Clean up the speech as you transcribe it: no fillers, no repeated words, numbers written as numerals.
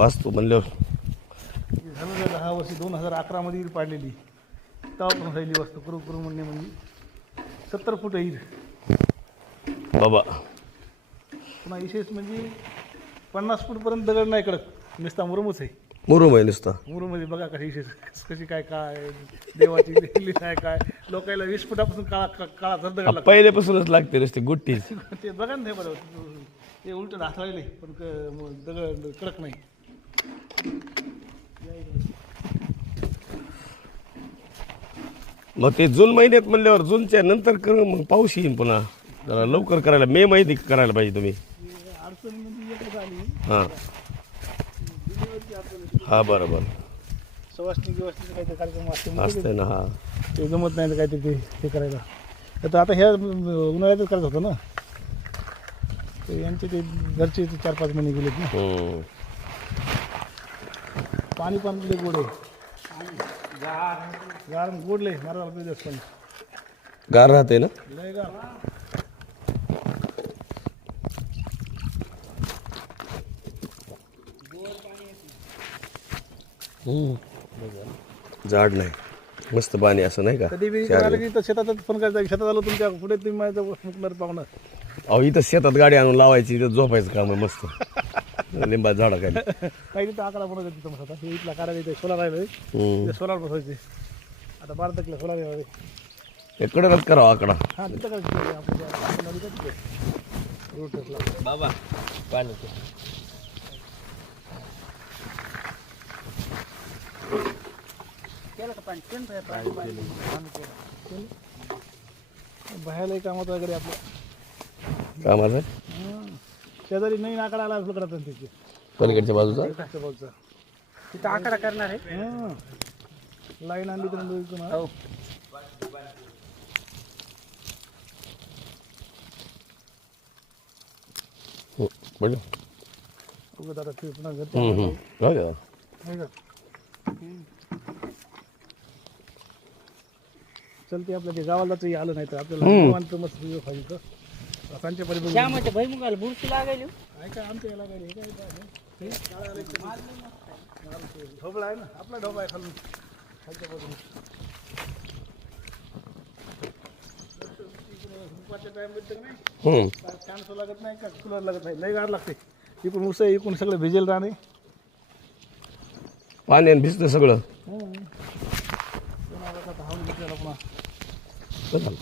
वास्तू म्हणल्यावर झालं 10 वर्षी 2011 मध्ये ईद पाडलेली. तेव्हापासून राहिली वास्तू करू करू म्हणणे म्हणजे 70 फूट ईद. बाबा पुन्हा विशेष म्हणजे 50 फूटपर्यंत दगड नाही कडक, नुसता मुरुमच आहे. मुरुम आहे नुसता. मुरुममध्ये बघा कशी विशेष कशी काय काय देवाची लिहिली काय काय लोकायला 20 फुटापासून काळा दगड लागतो. पहिल्यापासूनच लागते नुसती गुट्टी. ते बघा ना, हे बरोबर ते उलट ढासळले पण दगड कडक नाही. मग ते जून महिन्यात म्हणल्यावर जूनच्या नंतर कर, मग पाऊस येईन पुन्हा. जरा लवकर करायला, मे महिन्यात करायला पाहिजे तुम्ही. अडचण म्हणजे एकच आली, हां हां बरोबर सवासणी गिवासणीचा काहीतरी कार्यक्रम असतो असते ना. हा ते जमत नाही तर काहीतरी ते करायला. तर आता ह्या उन्हाळ्यातच करत होतं ना, ते यांचे ते घरचे 4-5 महिने गेलेत ना. पाणी पण लय गोड आहे, गार गोड लय मारायला पाहिजे पाणी गार राहते ना. लय गार. झाड नाही, मस्त पाणी असं नाही का. कधी बी आलं की तर शेतातच फोन करायचा, शेतात आलो तुमच्या पुढे तुम्ही माझं मुकणार पाहुणं. अहो इथं शेतात गाडी आणून लावायची, इथं झोपायचं काम आहे मस्त लिंबा झाडा काय. काही तिथं आकडा बनवत तिथं मस्त. आता हे इथला काढायला इथे सोलार राहिलं, सोलार बसवायचे. आता 12 तारखेला सोलार यावे. इकडेच करावा आकडा. हां तिथं करायचं आपल्या रोड टेकला बाबा पाणी बाहेरलाही कामात वगैरे आपलं कामाचं आहे. शेजारी नवीन आकडा आला आपल्याकडे त्याची पलीकडच्या बाजूचा. खालच्या बाजूचा तिथं आकडा करणार आहे. लाईन आणली तर हो. बरं उगत आता ते पुन्हा घरच्या राहू द्या. नाही का. चलते आपल्या ते गावाला तरी आलं नाही तर आपल्याला निवांत मस्त व्हिडिओ पाहिजे. त्यांच्या परिबंध श्यामाच्या भैमुगाला बुरशी लागायली. काय आमच्या याला काय हे काय ढोबळा आहे ना, आपला ढोबळा आहे खालून खालच्या बाजूने. दुपारच्या टाइममध्ये तर नाही फॅन लागत नाही का कूलर लागत नाही, लय गार लागते. इकडून उसं इकडून सगळं भिजेल राहणे, पाण्याने भिजतं सगळं. पुन्हा बरं झालं.